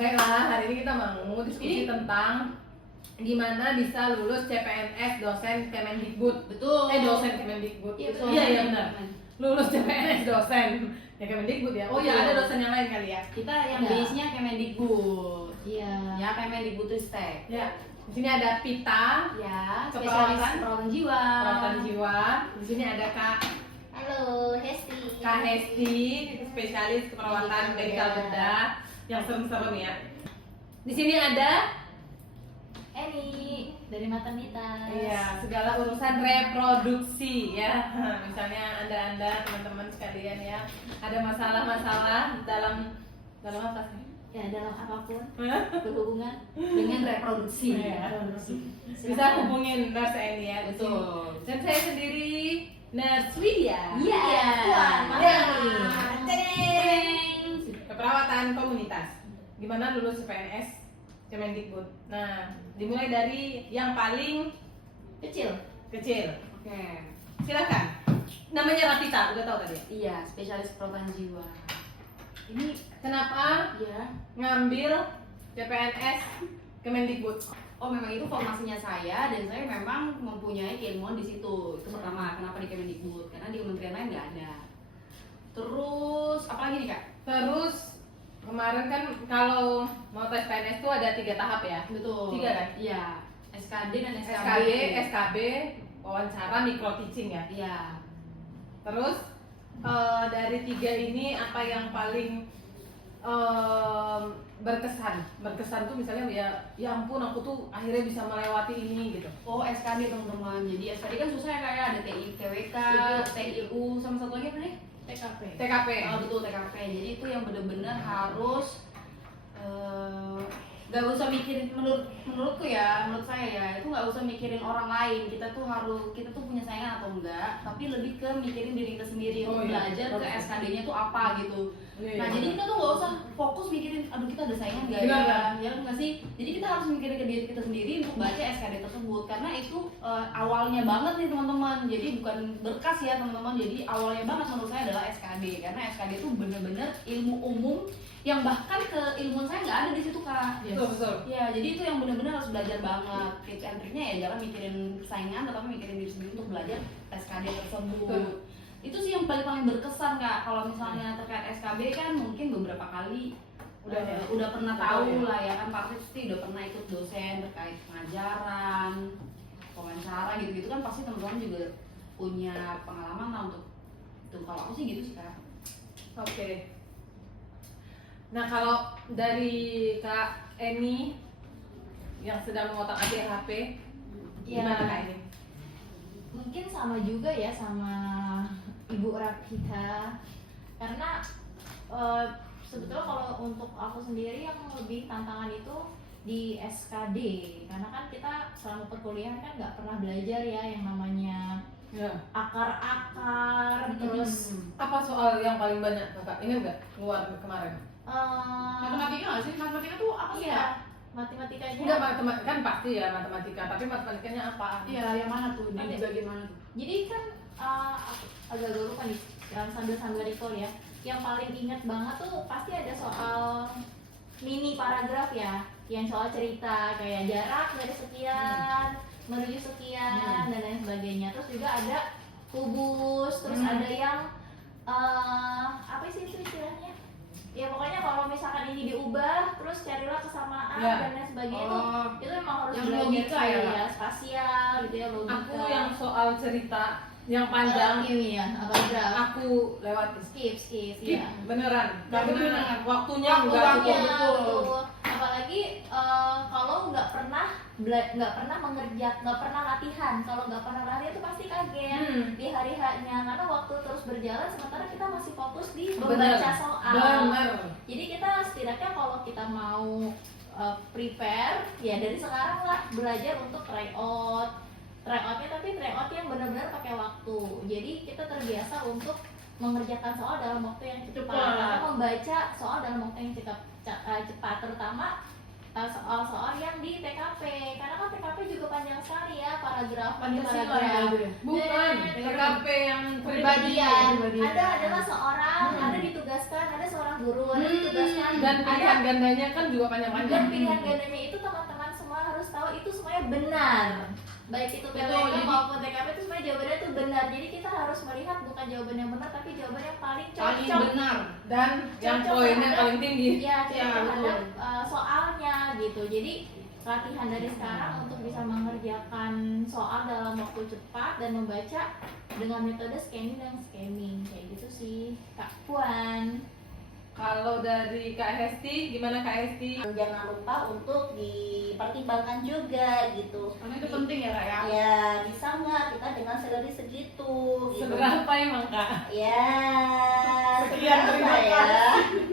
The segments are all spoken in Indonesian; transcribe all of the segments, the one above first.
Baiklah, hari ini kita mau diskusi tentang gimana bisa lulus CPNS dosen Kemendikbud. Betul. Dosen Kemendikbud. Iya, betul. Iya benar. Lulus CPNS dosen ya Kemendikbud ya. Oh iya, ada dosen yang lain kali ya. Kita yang base-nya Kemendikbud. Iya. Ya, Kemendikbudristek. Ya. Di sini ada Pita, Ya, Keperawatan. spesialis perawatan jiwa. perawatan jiwa. Di sini ada Kak Halo, Hesti. Kak Hesti, spesialis keperawatan medical bedah yang serem-serem ya. Di sini ada Eni dari Maternitas. iya, segala urusan reproduksi ya. Misalnya Anda teman-teman sekalian ya, ada masalah-masalah dalam apa sih? Ya, dalam apapun berhubungan Dengan reproduksi. Iya. produksi. Bisa hubungin Nurse Eni ya. di sini. Betul. Dan saya sendiri Nurse Widya. Iya. Tuan, Ya. Tadeng. Keperawatan komunitas. Gimana lulus CPNS Kemendikbud? Nah, dimulai dari yang paling Kecil. kecil. Oke. Silakan. Namanya Rapita, udah tahu tadi. Iya, spesialis perawatan jiwa. Ini Kenapa ya. ngambil CPNS Kemendikbud? Oh, memang itu formasinya saya dan saya memang mempunyai keilmuan di situ. Itu pertama, kenapa di Kemendikbud? Karena di kementerian lain nggak ada. Terus apa lagi nih, Kak? Terus kemarin kan kalau mau tes PNS itu ada 3 tahap ya. Betul. 3 kan? Iya. SKD dan SKB. SKB, wawancara, micro teaching ya. Iya. Terus dari 3 ini apa yang paling berkesan? Berkesan tuh misalnya ya ampun aku tuh akhirnya bisa melewati ini gitu. Oh, SKD teman-teman. Jadi SKD kan susah ya, kayak ada TI, TWK, TIU, sama satu lagi apa nih? TKP. Oh, betul, TKP. Jadi itu yang benar-benar harus gak usah mikirin, menurutku ya, menurut saya ya, itu gak usah mikirin orang lain. Kita tuh punya saingan atau enggak, tapi lebih ke mikirin diri kita sendiri. Oh, untuk iya. belajar ke SKD-nya tuh apa gitu. Iya, Nah, iya. jadi kita tuh gak usah fokus mikirin, aduh kita ada saingan gak Benar, ya, kan? ya nggak sih? Jadi kita harus mikirin ke diri kita sendiri untuk baca SKD tersebut, karena itu awalnya banget nih teman-teman. Jadi bukan berkas ya teman-teman, jadi awalnya banget menurut saya adalah SKD, karena SKD itu benar-benar ilmu umum yang bahkan keilmuan saya nggak ada di situ, Kak. Betul, betul. Ya, jadi itu yang benar-benar harus belajar banget. Tips and triknya ya jangan mikirin saingan, tetapi mikirin diri sendiri untuk belajar SKD tersebut. Betul. Itu sih yang paling berkesan, Kak. Kalau misalnya terkait SKB kan mungkin beberapa kali udah pernah tahu lah ya kan, pasti udah pernah ikut dosen terkait pengajaran, wawancara gitu-gitu kan, pasti teman-teman juga punya pengalaman lah untuk itu. Kalau aku sih gitu sih, Kak. Oke. Nah, kalau dari Kak Eni yang sedang mengotak-atik HP, gimana Kak Eni? Mungkin sama juga ya sama Ibu Rapita. Karena sebetulnya kalau untuk aku sendiri yang lebih tantangan itu di SKD, karena kan kita selama perkuliahan kan nggak pernah belajar ya yang namanya Ya. akar-akar, terus Apa soal yang paling banyak Kakak? Ingat nggak keluar kemarin? Matematika nggak sih? Matematika tuh apa sih, iya, Kak? matematikanya. Enggak, matematika kan pasti ya matematika, tapi matematikanya apa? Iya, yang mana tuh? Ada. Di bagian mana tuh? Jadi kan agak-agak lupa nih, sambil recall ya. Yang paling ingat banget tuh pasti ada soal mini paragraf ya, yang soal cerita kayak jarak dari sekian menuju sekian dan lain sebagainya. Terus juga ada kubus, terus ada yang apa sih itu istilahnya? Ya pokoknya kalau misalkan ini diubah, terus carilah kesamaan Ya. dan lain sebagainya itu emang harus Yang belajar logika sih, ya? ya, spasial gitu ya, logika. Aku yang soal cerita yang panjang, ini ya, paragraf. aku lewat skip skip ya. beneran, Ya, karena beneran. waktunya Waktu- nggak waktunya. cukup. Betul. Apalagi kalau nggak pernah nggak pernah latihan. Kalau nggak pernah latihan itu pasti kaget di hari hanya, karena waktu terus berjalan sementara kita masih fokus di membaca soal. Bener. Jadi kita setidaknya kalau kita mau prepare ya dari sekarang lah belajar untuk tryoutnya, tapi tryout yang benar-benar pakai waktu. Jadi kita terbiasa untuk mengerjakan soal dalam waktu yang cepat. Karena membaca soal dalam waktu yang cepat, terutama soal-soal yang di TKP, karena kan TKP juga panjang sekali ya, paragraf Pancasila ya, paragraf. itu ya? Bukan Dan TKP yang kepribadian. Kepribadian. Ada adalah seorang, ada ditugaskan, ada seorang guru, ada ditugaskan, dan ada pilihan gandanya kan juga dan panjang-panjang. pilihan gandanya itu teman-teman semua harus tahu itu semuanya benar. Baik itu Betul, PWK jadi- maupun TKP itu semuanya jawabannya itu benar. Jadi kita harus melihat bukan jawaban yang benar tapi jawaban yang paling Paling cocok. benar. Dan yang Cocok poinnya terhadap- paling tinggi. Ya, cocok Ya, terhadap betul. soalnya gitu. Jadi latihan dari sekarang untuk bisa mengerjakan soal dalam waktu cepat dan membaca dengan metode scanning dan scamming kayak gitu sih, Kak Puan. Kalau dari Kak Hesti, gimana Kak Hesti? Jangan lupa untuk dipertimbangkan juga gitu. Karena itu penting ya Kak ya. Ya bisa nggak kita dengan salary segitu gitu. Seberapa emang Kak? Ya Sekian, terima seberapa ya. kasih.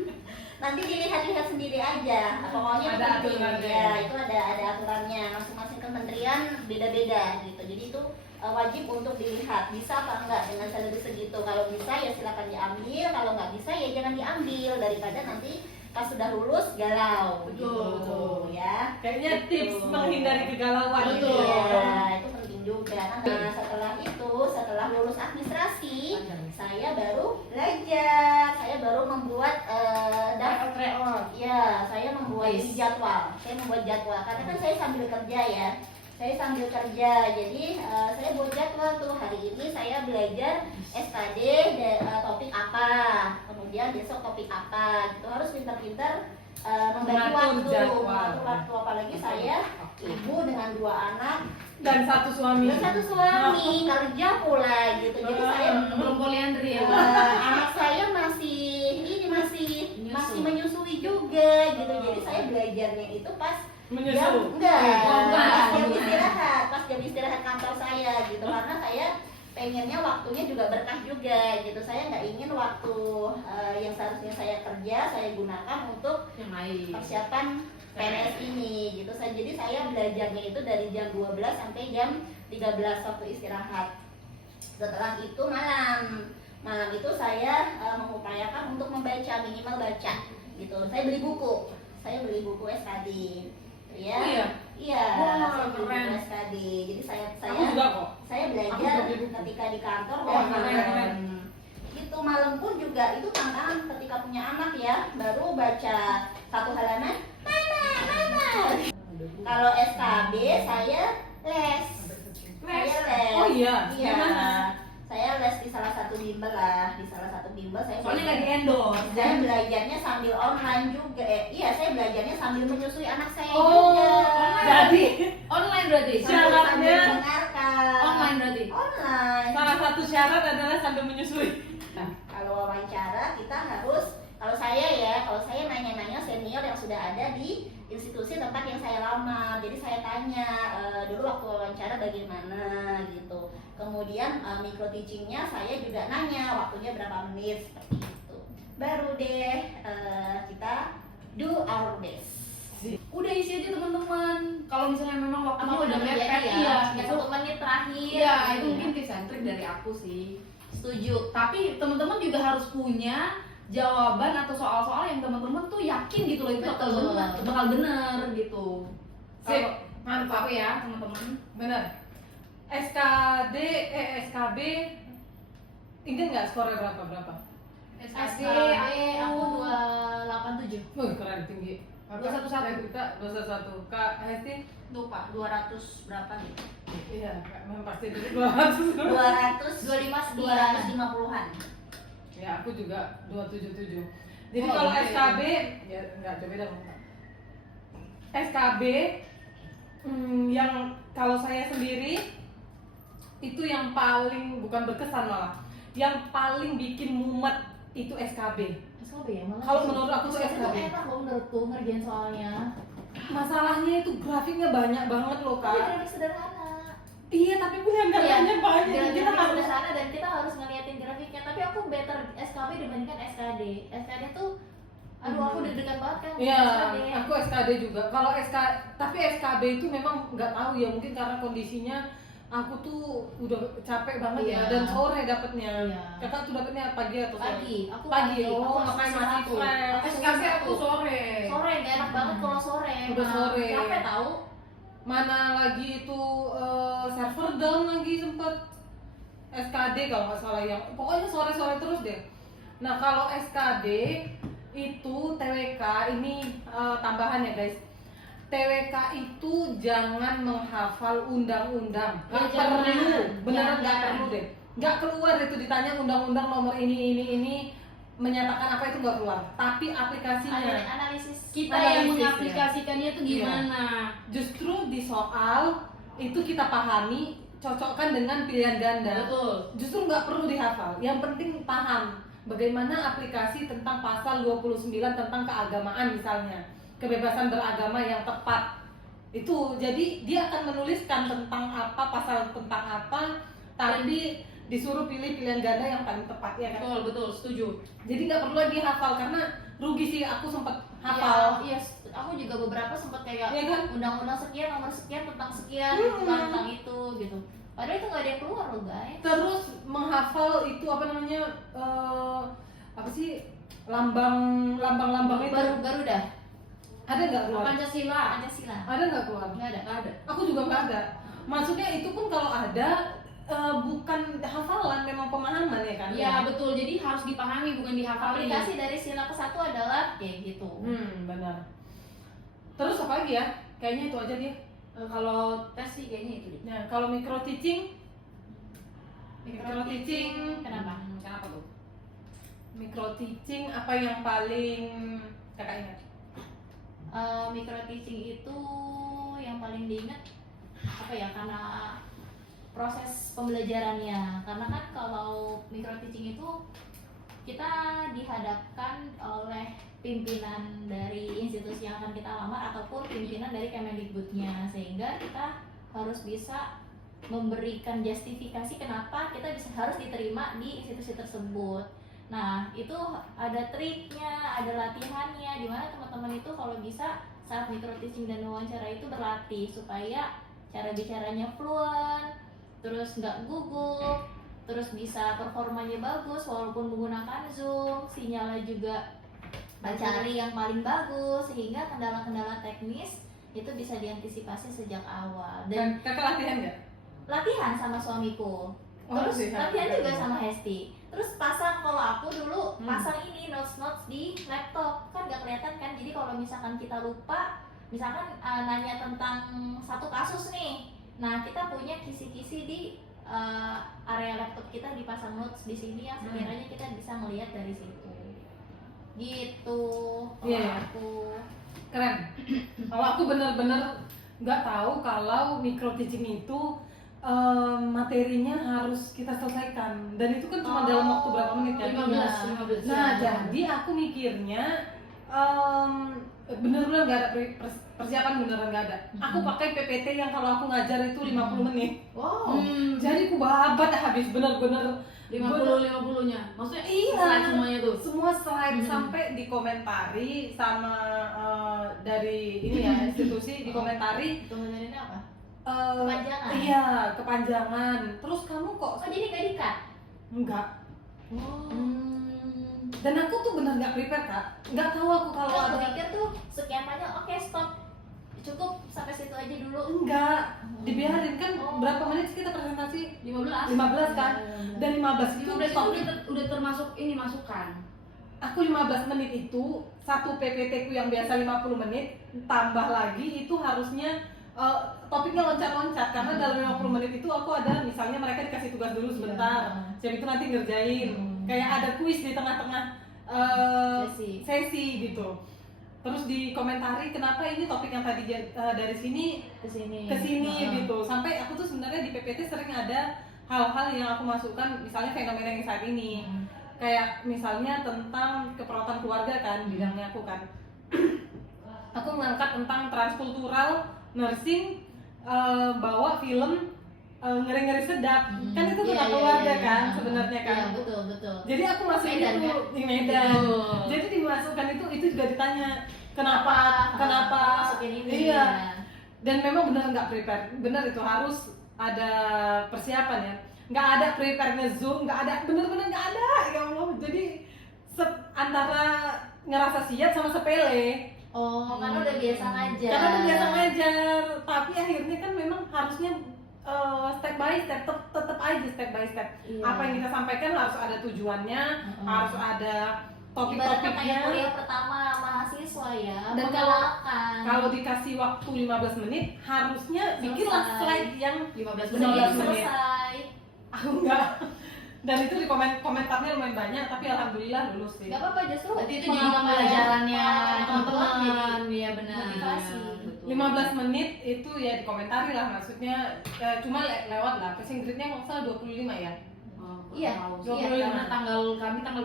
Nanti dilihat-lihat sendiri aja. Pokoknya Ada penting. aturannya. Ya itu ada aturannya. Masing-masing kementerian beda-beda gitu. Jadi itu wajib untuk dilihat bisa apa enggak dengan salary segitu. Kalau bisa ya silakan diambil. Kalau nggak bisa ya jangan diambil daripada nanti pas sudah lulus galau. Betul, gitu, betul. ya. Kayaknya tips menghindari kegalauan. Betul. Iya, itu penting juga. Nah, setelah itu, setelah lulus administrasi, saya baru belajar. Saya baru membuat Tryout. ya, saya membuat Yes. jadwal. Saya membuat jadwal karena kan saya sambil kerja ya. Saya sambil kerja, jadi saya buat jadwal tuh hari ini saya belajar SKD topik apa, kemudian besok topik apa, gitu harus pintar-pintar membagi Mengatur waktu, jadwal. mengatur waktu apalagi saya ibu dengan 2 anak Dan satu suami. dan 1 suami kerja pula gitu, jadi saya belum poliandri ya. anak saya masih menyusui juga gitu, jadi saya belajarnya itu pas Menyusul. enggak, Oh, bukan. pas jam istirahat kantor saya gitu, karena saya pengennya waktunya juga berkah juga gitu. Saya nggak ingin waktu yang seharusnya saya kerja saya gunakan untuk Yang lain. persiapan PNS ini gitu. Jadi saya belajarnya itu dari jam 12 sampai jam 13 waktu istirahat. Setelah itu malam itu saya mengupayakan untuk membaca, minimal baca gitu. Saya beli buku SKD ya. Iya. Iya, Wah, saya beli keren. buku SKD. Jadi Aku juga kok. saya Aku belajar juga beli buku. ketika di kantor Oh, dan keren. malam. Gitu malam pun juga itu tantangan ketika punya anak ya, baru baca 1 halaman, mana. Kalau SKB saya les. Saya les. Oh iya. Iya. Gimana? Saya les di salah satu bimbel lah, saya Soalnya nggak di endorse. saya belajarnya sambil online juga. Iya, saya belajarnya sambil menyusui anak saya Oh, juga. jadi Online berarti. Sambil syaratnya mendengarkan. Online berarti. Online. salah satu syarat adalah sambil menyusui. Kalau wawancara kita harus, kalau saya nanya-nanya senior yang sudah ada di institusi tempat yang saya lamar. Jadi saya tanya dulu waktu wawancara bagaimana gitu. Kemudian micro teachingnya saya juga nanya waktunya berapa menit seperti itu. Baru deh kita do our best. Udah isi aja teman-teman. Kalau misalnya memang waktunya Apapun udah yang mepet, terjadi iya, ya, itu 1 menit terakhir. iya, itu gitu ya. mungkin tips and trick dari aku sih. Setuju. Tapi teman-teman juga harus punya jawaban atau soal-soal yang teman-teman tuh yakin gitu loh itu Betul. bakal bener gitu. Sip, Kalau mantap. aku ya teman-teman. Bener. SKB ingat nggak skornya berapa? SKD SKD aku 287. Wih, keren tinggi. 211. Kita 211. Kak Hesti? Lupa 200 berapa gitu. Iya, memang pasti dulu 200. 200 250-an. Ya, aku juga 277. Jadi Oh, kalau oke. SKB ya enggak coba dong. SKB yang kalau saya sendiri itu yang paling bukan berkesan malah. Yang paling bikin mumet itu SKB. SKB ya malah. Kalau menurut aku tuh SKB SKB. itu enak loh menurutku ngerjain soalnya. Masalahnya itu grafiknya banyak banget loh, Tapi Kak. grafik sederhana. Iya, tapi pilihan gandanya banyak. Kita Kita harus sederhana dan kita harus ngeliatin grafiknya. Tapi aku better SKB dibandingkan SKD. SKD tuh, aduh aku deg-degan banget kan. Iya, SKD. aku SKD juga. Kalau tapi SKB itu memang nggak tahu ya, mungkin karena kondisinya aku tuh udah capek banget ya Iya. dan sore dapetnya. Iya. Kakak tuh dapetnya pagi atau sore? Pagi, aku Pagi. Aku Oh, masih makanya masih satu. fresh. Aku SKB aku sore. Sore gak enak banget kalau sore. Udah sore. Capek tahu. Mana lagi itu server down lagi sempet SKD kalau nggak salah, yang pokoknya sore-sore terus deh. Nah kalau SKD itu TWK ini tambahan ya guys. TWK itu jangan menghafal undang-undang, nggak jangan. perlu, beneran nggak Jangan. perlu deh. Nggak keluar itu ditanya undang-undang nomor ini menyatakan apa, itu nggak keluar. Tapi aplikasinya Analisis. Kita Analisis, yang ya. mengaplikasikannya itu gimana? justru di soal itu kita pahami, cocokkan dengan pilihan ganda. Betul. Justru nggak perlu dihafal, yang penting paham bagaimana aplikasi tentang pasal 29 tentang keagamaan misalnya, kebebasan beragama yang tepat. Itu jadi dia akan menuliskan tentang apa, pasal tentang apa, tapi disuruh pilih pilihan ganda yang paling tepat ya kan. Betul, betul, setuju. Jadi nggak perlu lagi hafal, karena rugi sih, aku sempat hafal. Iya, aku juga beberapa sempat kayak Iya kan? undang-undang sekian, nomor sekian tentang sekian, tentang itu gitu. Padahal itu nggak ada yang keluar loh guys. Terus menghafal itu apa namanya, apa sih, lambang-lambang itu Garuda, ada nggak keluar? Pancasila. Pancasila. Ada nggak keluar? Nggak ada. Nggak ada. Aku juga nggak ada. Maksudnya itu pun kalau ada bukan hafalan, memang pemahaman ya kan? Iya, betul. Jadi harus dipahami bukan dihafalin. Aplikasi dari sila ke satu adalah kayak gitu. Benar. Terus apa lagi ya? Kayaknya itu aja dia. Kalau tes sih kayaknya itu deh. Nah, kalau micro teaching, Kenapa? Kenapa tuh? micro teaching apa yang paling kakak ingat? Micro teaching itu yang paling diingat apa ya, karena proses pembelajarannya. Karena kan kalau micro teaching itu kita dihadapkan oleh pimpinan dari institusi yang akan kita lamar ataupun pimpinan dari Kemendikbudnya, sehingga kita harus bisa memberikan justifikasi kenapa kita bisa harus diterima di institusi tersebut. Nah, itu ada triknya, ada latihannya, dimana teman-teman itu kalau bisa saat micro teaching dan wawancara itu berlatih supaya cara bicaranya fluent, terus nggak gugup, terus bisa performanya bagus walaupun menggunakan Zoom, sinyalnya juga cari yang paling bagus, sehingga kendala-kendala teknis itu bisa diantisipasi sejak awal. Dan Kakak latihan nggak? latihan sama suamiku, Oh, terus latihan. latihan juga sama Hesti. Terus pasang, kalau aku dulu pasang ini notes di laptop, kan nggak kelihatan kan. Jadi kalau misalkan kita lupa, misalkan nanya tentang satu kasus nih, nah kita punya kisi-kisi di area laptop kita, dipasang notes di sini yang sekiranya kita bisa melihat dari situ. Gitu. Kalau Iya. aku Keren. Kalau aku bener-bener nggak tahu kalau micro teaching itu materinya harus kita selesaikan, dan itu kan cuma dalam waktu berapa menit kan? 15. Nah, jadi aku mikirnya bener-bener nggak ada persiapan, beneran nggak ada. Aku pakai PPT yang kalau aku ngajar itu 50 menit. wow. Jadi aku babat habis, bener-bener 50-50-nya. Maksudnya Iya. slide semuanya tuh. semua slide sampai dikomentari sama dari ini ya, institusi dikomentari. Itu ngajarinnya apa? eh, Kepanjangan? Iya, kepanjangan. Terus kamu kok Oh, jadi nggak dikat? enggak? Hmm. Dan aku tuh bener nggak prepare kak. Nggak tahu aku kalau Kalau aku ada. pikir tuh sekian panjang, oke stop, cukup sampai situ aja dulu. Enggak, dibiarin kan. Oh. Berapa menit sih kita presentasi? 15. 15 kan? Dan 15 itu 15 itu topik. udah termasuk ini masukan. Aku 15 menit itu satu PPT ku yang biasa 50 menit tambah lagi itu harusnya topiknya loncat-loncat, karena dalam 50 menit itu aku ada, misalnya mereka dikasih tugas dulu sebentar, jadi itu nanti ngerjain, kayak ada kuis di tengah-tengah sesi gitu. Terus dikomentari kenapa ini topik yang tadi dari sini Ke sini. ke sini gitu. Sampai aku tuh sebenarnya di PPT sering ada hal-hal yang aku masukkan, misalnya fenomena yang saat ini. Kayak misalnya tentang keperawatan keluarga kan, bidangnya aku kan. Aku mengangkat tentang transkultural nursing, bawa film ngeri-ngeri sedap. Kan itu tentang keluarga kan sebenarnya kan. Iya, betul. Jadi aku masukin Medan, itu kan? di Medan. Betul. Jadi dimasukkan itu juga ditanya kenapa masukin ini? iya. Ya. Dan memang benar nggak prepare, benar itu harus ada persiapan ya. Nggak ada prepare nge-zoom, nggak ada, bener-bener nggak ada, ya Allah. Jadi antara ngerasa siap sama sepele. Oh, karena udah biasa ngajar. Karena udah biasa ngajar, tapi akhirnya kan memang harusnya step by step, tetap aja step by step. Iya. Apa yang kita sampaikan harus ada tujuannya, harus ada Ibaratnya kayak topik-topiknya. kuliah pertama mahasiswa ya. Dan mengenalkan. Kalau dikasih waktu 15 menit, harusnya bikinlah Selesai. slide yang 15 15 menit. menit. selesai. Aku enggak. Dan itu di komentarnya lumayan banyak, tapi alhamdulillah lulus sih. Gak apa-apa, justru Berarti itu jadi pembelajarannya teman-teman. Iya benar. motivasi. Betul. 15 menit itu ya dikomentari lah, maksudnya cuma lewat lah. Passing grade-nya nggak salah 25 ya. Oh, Iya, tahu sih. 25. Karena tanggal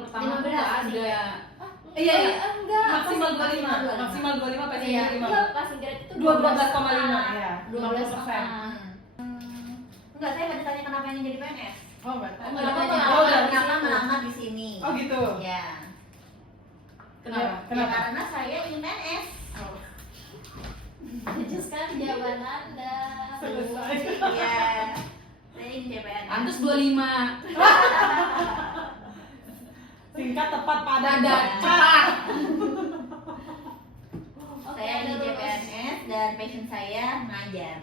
pertama tuh 15 nggak ada. Iya, iya. Enggak. Maksimal pasti 25, maksimal 25 passing Iya, grade 5. iya, passing grade itu 12,5 ya. 12,5. Enggak, saya nggak ditanya kenapa ingin jadi PNS. Oh, enggak. Oh, Kenapa enggak, Oh, udah. kenapa melamar di sini? Oh, gitu. Ya. Kenapa? Ya, Kenapa? karena saya ingin PNS. Oh, Lanjutkan jawaban Anda. selesai. Iya. Saya ingin jadi PNS. Antus 25. Singkat, tepat, padat, Padat, cepat. Oke, Saya ada ingin jadi lulus. PNS dan passion saya mengajar.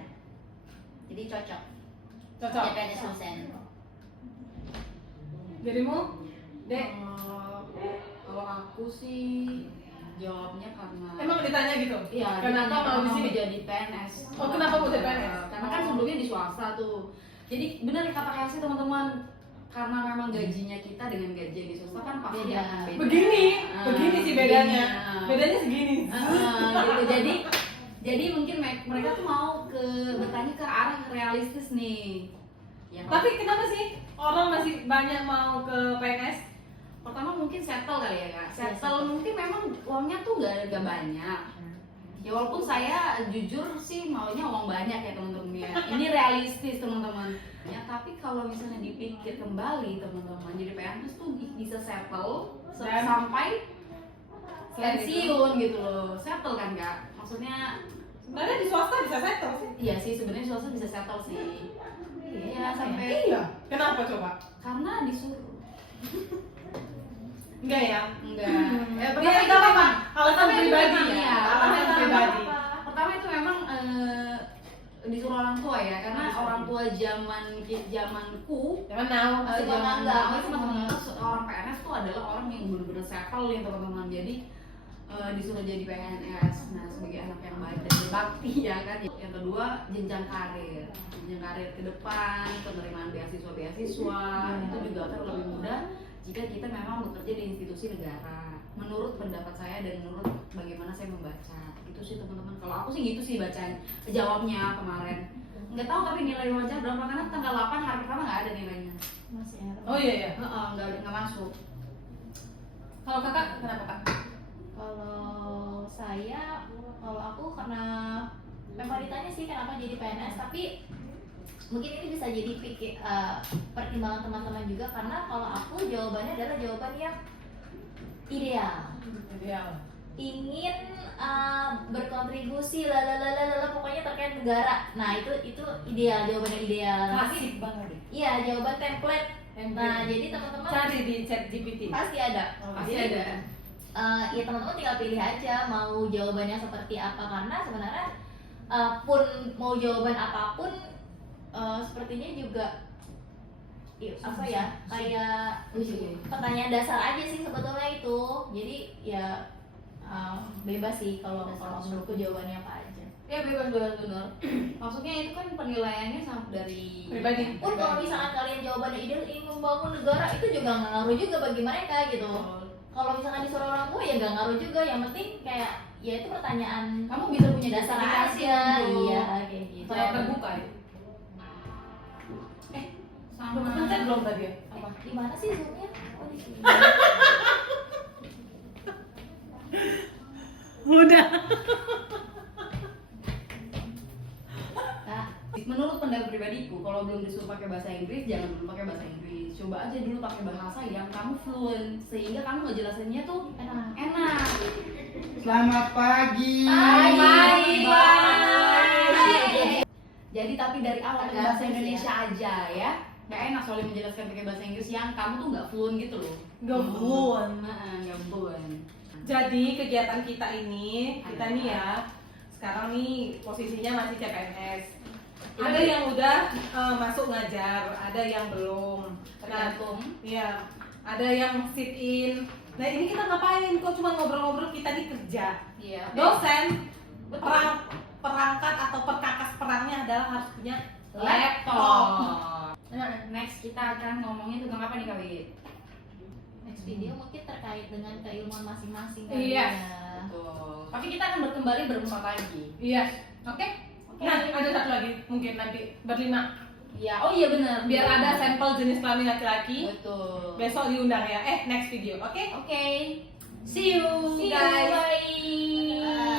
Jadi cocok. Cocok. Jadi PNS dosen. Dirimu, Dek? Kalau aku sih jawabnya karena Emang ditanya gitu? iya, Kenapa mau di sini? jadi PNS? Oh, kenapa mau jadi PNS? Karena kan sebelumnya di swasta tuh. Jadi benar kata Kelsey teman-teman, karena memang gajinya kita dengan gaji yang di swasta kan pasti Beda. akan beda. Begini sih bedanya. Begini. Bedanya segini. Gitu. Jadi mungkin mereka tuh mau bertanya ke arah realistis nih. Ya, Tapi kenapa sih orang masih banyak mau ke PNS? pertama mungkin settle kali ya kak. Iya, Settle mungkin memang uangnya tuh nggak banyak. Ya walaupun saya jujur sih maunya uang banyak ya teman-teman ya. Ini realistis teman-teman. Ya tapi kalau misalnya dipikir kembali teman-teman, jadi PNS tuh bisa settle Dan sampai selain pensiun gitu loh. Settle kan kak? Maksudnya Sebenarnya di swasta bisa settle sih. iya sih sebenarnya swasta bisa settle sih. Iya sampai Iya. Kenapa coba? karena disuruh. Enggak ya? Enggak. Iya, Pertama itu apa? memang Alasan pertama itu pribadi memang, ya. iya. Alasan Pertama- pribadi. Pertama itu memang disuruh orang tua ya, karena orang tua zamanku Zaman now. Masih zaman menganggap. now itu menganggap orang PNS tuh adalah orang yang benar-benar settle ya teman-teman. Jadi disuruh jadi PNS. Nah sebagai anak yang baik dan berbakti ya kan. Yang kedua jenjang karir ke depan, penerimaan beasiswa itu juga akan lebih mudah jika kita memang bekerja di institusi negara. Menurut pendapat saya dan menurut bagaimana saya membaca itu sih teman-teman. Kalau aku sih gitu sih bacanya, jawabnya kemarin. Nggak tahu tapi nilai wawancara berapa karena tanggal 8 hari pertama nggak ada nilainya. Masih ada. Oh iya ya. Nggak masuk. Kalau kakak kenapa kak? Kalau aku karena memang ditanya sih kenapa jadi PNS, tapi mungkin ini bisa jadi pertimbangan teman-teman juga, karena kalau aku jawabannya adalah jawaban yang ideal. Ideal. Ingin berkontribusi lalalala pokoknya terkait negara. Nah, itu ideal, jawabannya ideal. Klasik banget deh. Iya, jawaban template. Nah, jadi teman-teman Cari di chat GPT. pasti ada. Pasti Jadi, ada. ya teman-teman tinggal pilih aja mau jawabannya seperti apa, karena sebenarnya pun mau jawaban apapun sepertinya juga apa ya kayak pertanyaan dasar aja sih sebetulnya itu. Jadi ya bebas sih kalau menurutku jawabannya apa aja. Ya bebas benar. Maksudnya itu kan penilaiannya sampai dari Pribadi. Pun kalau misalkan kalian jawabannya ideal ingin membangun negara, itu juga nggak ngaruh juga bagi mereka gitu. Kalau misalkan disuruh orang tua ya nggak ngaruh juga, yang penting kayak ya itu pertanyaan kamu bisa punya dasar justifikasi aja. dulu. Iya kayak gitu. Saya terbuka ya. Sama Pencet belum tadi ya? Apa? Di mana sih zoomnya? Oh di sini. Udah. Kak, menurut pendapat pribadiku, kalau belum disuruh pakai bahasa Inggris, jangan dulu pakai bahasa Inggris. Coba aja dulu pakai bahasa yang kamu fluent, sehingga kamu ngejelasinnya tuh enak. enak. Selamat pagi. Baik. Baik. Jadi tapi dari awal pakai Agak bahasa sih, Indonesia aja ya. Gak enak soalnya menjelaskan pakai bahasa Inggris yang kamu tuh nggak fluent gitu loh. Nggak fluent. Nggak fluent. Jadi kegiatan kita nih ya, sekarang nih posisinya masih CPNS. Ada yang udah masuk ngajar, ada yang belum. Tergantung. Iya, ada yang sit in. Nah ini kita ngapain? Kok cuma ngobrol-ngobrol, kita nih kerja. Iya. Dosen perangkat atau perkakas perangnya adalah harus punya laptop. Nah, next kita akan ngomongin tentang apa nih Kak Wit? Next video mungkin terkait dengan keilmuan masing-masing kali Iya. ya. Betul. Tapi kita akan kembali berempat lagi. Iya, oke. Nah, ada satu lagi mungkin nanti berlima. Iya, oh iya benar. Biar ada sampel jenis kelamin laki-laki. Betul. Besok diundang ya. Next video, oke? Oke. See you, See you, guys. bye.